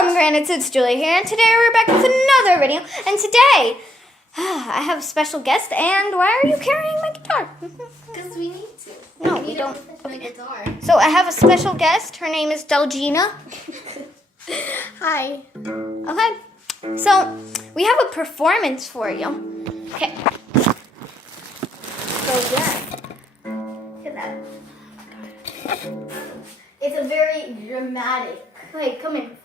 Pomegranates, it's Julia here, and today we're back with another video. And today, I have a special guest, and why are you carrying my guitar? Because we need to. No, we don't. My guitar. So I have a special guest. Her name is Delgina. Hi. Okay. So we have a performance for you. Okay. So yeah. Look at that. It's a very dramatic, come in performance.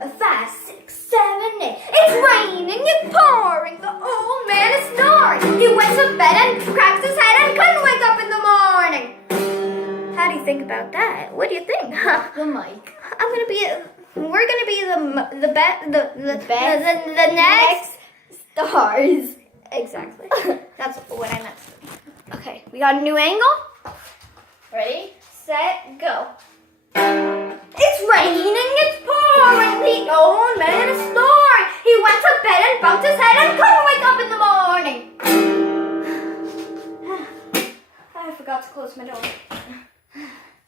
A 5, 6, 7, 8. It's raining, it's pouring. The old man is snoring. He went to bed and cracked his head and couldn't wake up in the morning. How do you think about that? What do you think? The mic. We're gonna be the next Stars. Exactly. That's what I meant. Okay, we got a new angle. Ready? Set, go. It's raining, it's pouring. The old man is snoring. He went to bed and bumped his head and couldn't wake up in the morning. I forgot to close my door.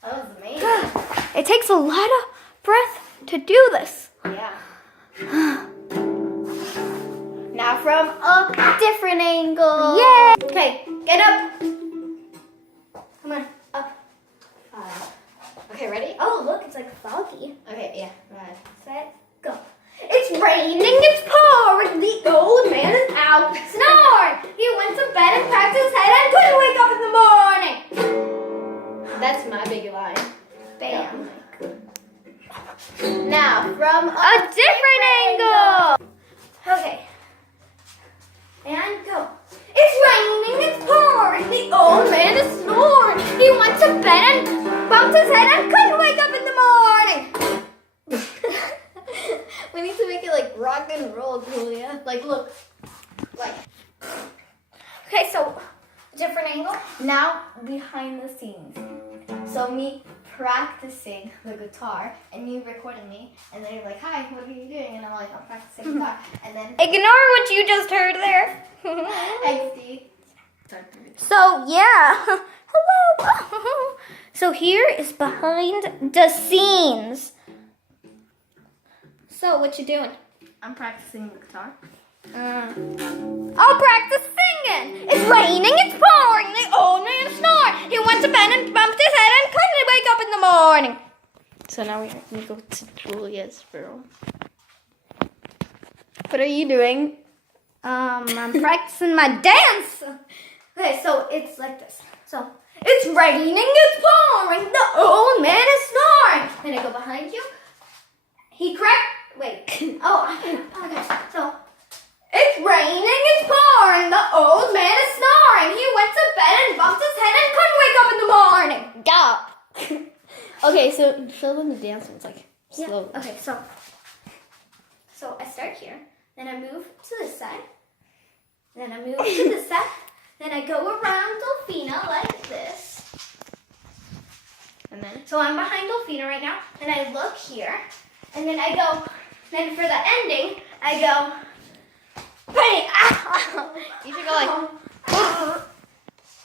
That was amazing. It takes a lot of breath to do this. Yeah. Now from a different angle. Yay! Okay, get up. Come on, up. Okay, ready? Oh, look, it's like foggy. Okay, yeah. Right. Set, go. It's raining, it's pouring. The old man is out snoring. He went to bed and cracked his head and couldn't wake up in the morning. That's my big line. Bam. Now from A different angle. Okay. And go. It's raining, it's pouring. The old man is snoring. He went to bed and bumped his head and couldn't wake up in the morning. We need to make it like rock and roll, Julia. Like, look. Like. Okay, so different angle. Now, behind the scenes. So me practicing the guitar, and you recording me, and then you're like, hi, what are you doing? And I'm like, I'm practicing guitar. And then Ignore what you just heard there. XD. So yeah, hello. So here is behind the scenes. So what you doing? I'm practicing the guitar. I'll practice singing. It's raining, it's pouring. The old man snoring. He went to bed and bumped his head and couldn't wake up in the morning. So now we're going to go to Julia's room. What are you doing? I'm practicing my dance. Okay, so it's like this. So it's raining, it's pouring. The old man is snoring. Then I go behind you. He cracked. Wait. Oh, okay. So it's raining, it's pouring. The old man is snoring. He went to bed and bumped his head and couldn't wake up in the morning. Stop. Okay, so show them the dance ones, like slow. Yeah. Okay, so I start here. Then I move to this side. Then I move to this side. Then I go around Delfina like this. And then So I'm behind Delfina right now. And I look here. And then I go. Then for the ending, I go. Bang! you should go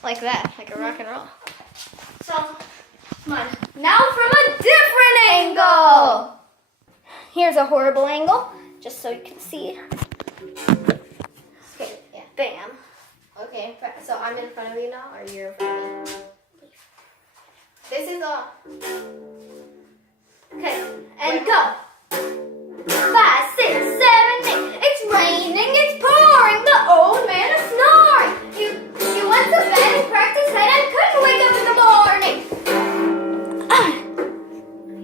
like that, like a rock and roll. So, come on. Now from a different angle. Here's a horrible angle, just so you can see. Okay, yeah. Bam. Okay, so I'm in front of you now, or you're in front of me? This is all. Okay, and go. 5, 6, 7, 8. It's raining, it's pouring. The old man is snoring. He went to bed and cracked his head and couldn't wake up in the morning.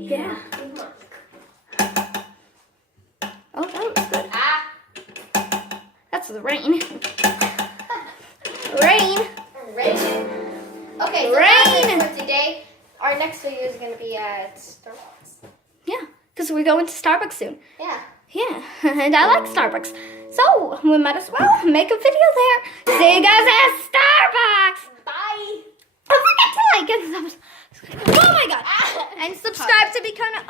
Yeah. Oh, that was good. That's the rain. Rain. Rain. Okay, so Rain. that's it for today. Our next video is going to be at Starbucks. Yeah, because we're going to Starbucks soon. Yeah. Yeah, and I like Starbucks. So we might as well make a video there. See you guys at Starbucks. Bye. Don't forget to like and subscribe. Oh my god. And subscribe to become an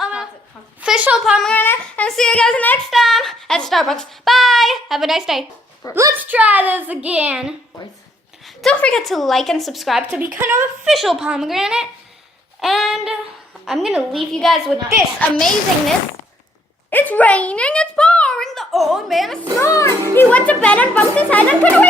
official pomegranate. And see you guys next time at Starbucks. Bye. Have a nice day. Let's try this again. Don't forget to like and subscribe to become an official pomegranate. And I'm gonna leave you guys with this amazingness. It's raining, it's pouring, the old man is snoring. He went to bed and bumped his head and couldn't